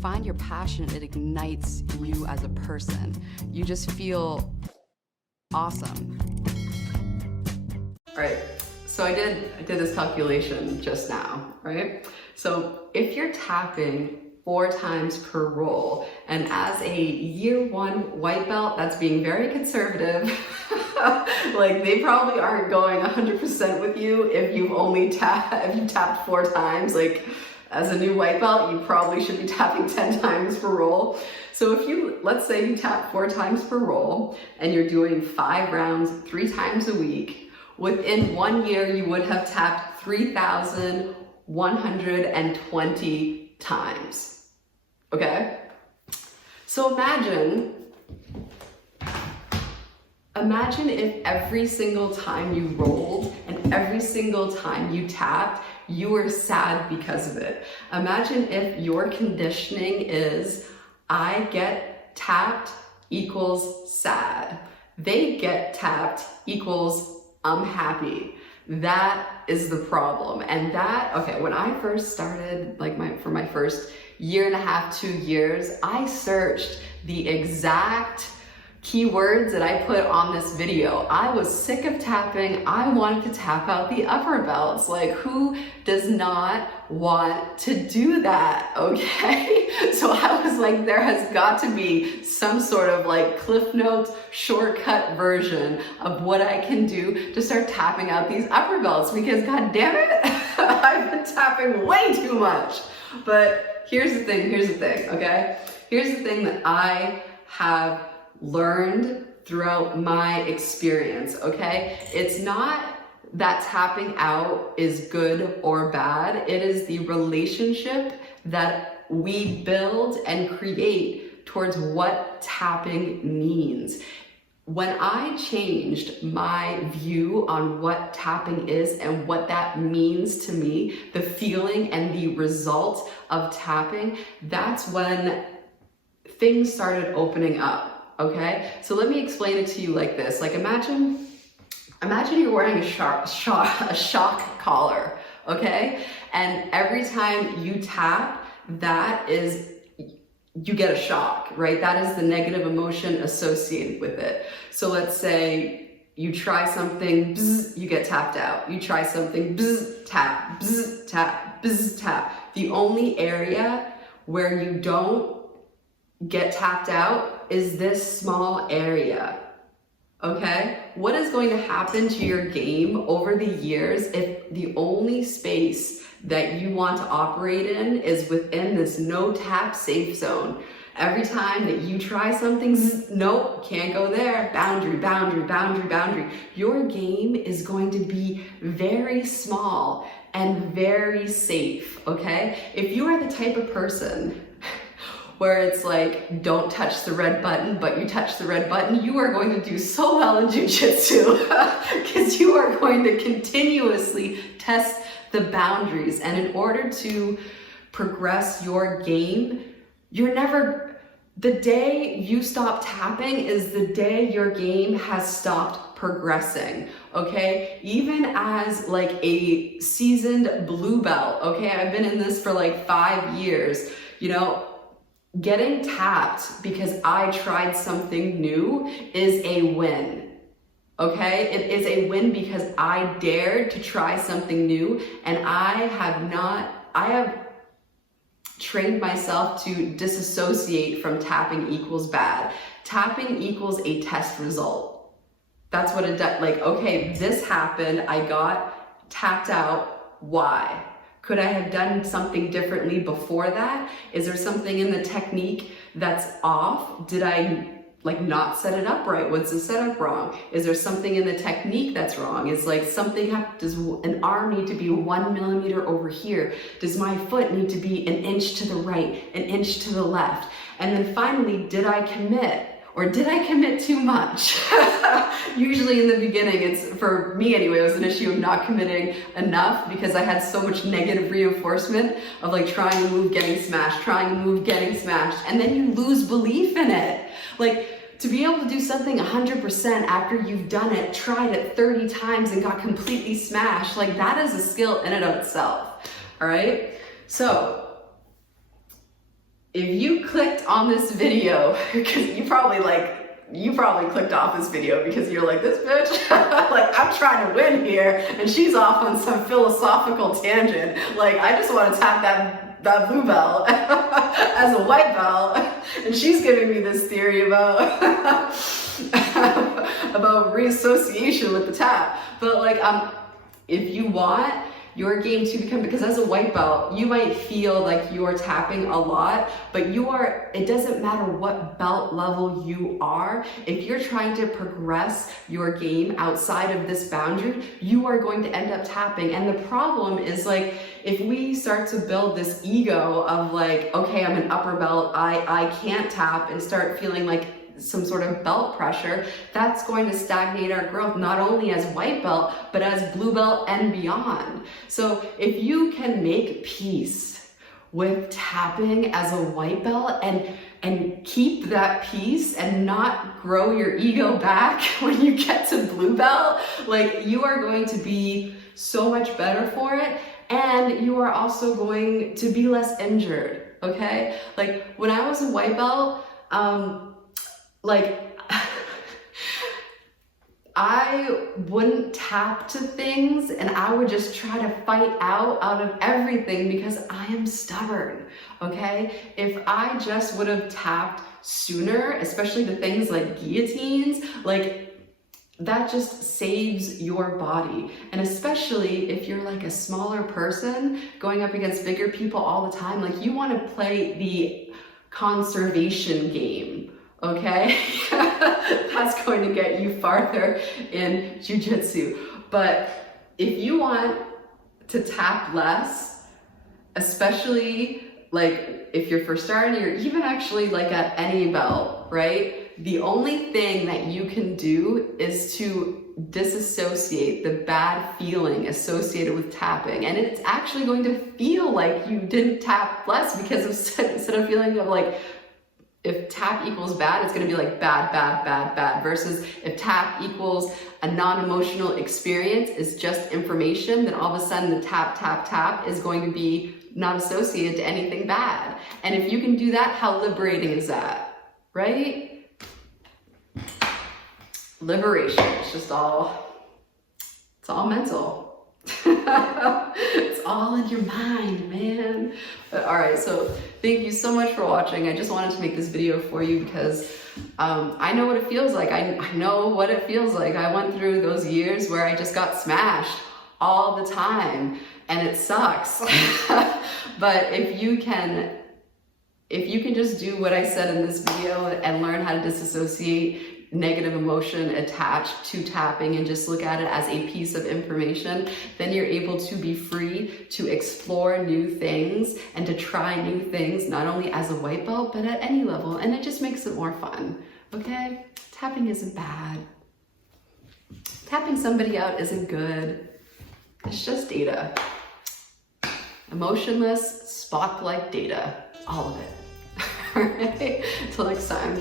find your passion, it ignites you as a person. You just feel awesome. All right, so I did this calculation just now, right? So if you're tapping 4 times per roll, and as a year 1 white belt, that's being very conservative. Like, they probably aren't going 100% with you if you've tapped 4 times. Like, as a new white belt, you probably should be tapping 10 times per roll. So if let's say you tap 4 times per roll and you're doing 5 rounds 3 times a week, within 1 year, you would have tapped 3,120 times, okay? So imagine if every single time you rolled and every single time you tapped, you were sad because of it. Imagine if your conditioning is, I get tapped equals sad. They get tapped equals I'm happy. That is the problem. And when I first started, for my first 1.5 to 2 years, I searched the exact keywords that I put on this video. I was sick of tapping. I wanted to tap out the upper belts. Like, who does not want to do that, okay? So I was like, there has got to be some sort of like Cliff Notes shortcut version of what I can do to start tapping out these upper belts, because god damn it, I've been tapping way too much. But here's the thing, okay? Here's the thing that I have learned throughout my experience, okay? It's not that tapping out is good or bad. It is the relationship that we build and create towards what tapping means. When I changed my view on what tapping is and what that means to me, the feeling and the result of tapping, that's when things started opening up. Okay, so let me explain it to you like this. Like, imagine you're wearing a shock collar, okay? And every time you tap, you get a shock, right? That is the negative emotion associated with it. So let's say you try something, bzz, you get tapped out. You try something, bzz, tap, bzz, tap, bzz, tap. The only area where you don't get tapped out is this small area, okay? What is going to happen to your game over the years if the only space that you want to operate in is within this no tap safe zone? Every time that you try something, nope, can't go there, boundary, boundary, boundary, boundary. Your game is going to be very small and very safe, okay? If you are the type of person where it's like, don't touch the red button, but you touch the red button, you are going to do so well in Jiu-Jitsu because you are going to continuously test the boundaries. And in order to progress your game, the day you stop tapping is the day your game has stopped progressing, okay? Even as like a seasoned blue belt, okay? I've been in this for like 5 years, you know, getting tapped because I tried something new is a win, okay? It is a win because I dared to try something new, and I have trained myself to disassociate from tapping equals bad. Tapping equals a test result. That's what it does. Like, okay, this happened, I got tapped out, why? Could I have done something differently before that? Is there something in the technique that's off? Did I not set it up right? Was the setup wrong? Is there something in the technique that's wrong? Is like does an arm need to be 1 millimeter over here? Does my foot need to be 1 inch to the right, 1 inch to the left? And then finally, did I commit? Or did I commit too much? Usually in the beginning, for me anyway, it was an issue of not committing enough because I had so much negative reinforcement of like trying to move, getting smashed, trying to move, getting smashed, and then you lose belief in it. Like, to be able to do something 100% after you've done it, tried it 30 times and got completely smashed, like that is a skill in and of itself, all right? So if you clicked on this video, because you probably clicked off this video because you're like, this bitch, like, I'm trying to win here, and she's off on some philosophical tangent. Like, I just want to tap that blue belt as a white belt, and she's giving me this theory about about reassociation with the tap. But like, if you want your game to become, because as a white belt, you might feel like you are tapping a lot, but it doesn't matter what belt level you are. If you're trying to progress your game outside of this boundary, you are going to end up tapping. And the problem is, like, if we start to build this ego of like, okay, I'm an upper belt, I can't tap, and start feeling like some sort of belt pressure, that's going to stagnate our growth, not only as white belt, but as blue belt and beyond. So if you can make peace with tapping as a white belt and keep that peace and not grow your ego back when you get to blue belt, like, you are going to be so much better for it, and you are also going to be less injured, okay? Like, when I was a white belt, like, I wouldn't tap to things, and I would just try to fight out of everything because I am stubborn, okay? If I just would have tapped sooner, especially the things like guillotines, like, that just saves your body. And especially if you're like a smaller person going up against bigger people all the time, like, you want to play the conservation game. Okay, that's going to get you farther in jiu-jitsu. But if you want to tap less, especially like if you're first starting, or even actually like at any belt, right? The only thing that you can do is to disassociate the bad feeling associated with tapping. And it's actually going to feel like you didn't tap less, because instead of feeling like, if tap equals bad, it's going to be like bad, bad, bad, bad, versus if tap equals a non-emotional experience, is just information, then all of a sudden the tap, tap, tap is going to be not associated to anything bad. And if you can do that, how liberating is that, right? Liberation. It's all mental. It's all in your mind, man. But all right, so thank you so much for watching. I just wanted to make this video for you because I know what it feels like. I know what it feels like. I went through those years where I just got smashed all the time, and it sucks. But if you can just do what I said in this video and learn how to disassociate negative emotion attached to tapping and just look at it as a piece of information, then you're able to be free to explore new things and to try new things, not only as a white belt, but at any level. And it just makes it more fun, okay? Tapping isn't bad. Tapping somebody out isn't good. It's just data. Emotionless, spot-like data. All of it. All right? Until next time.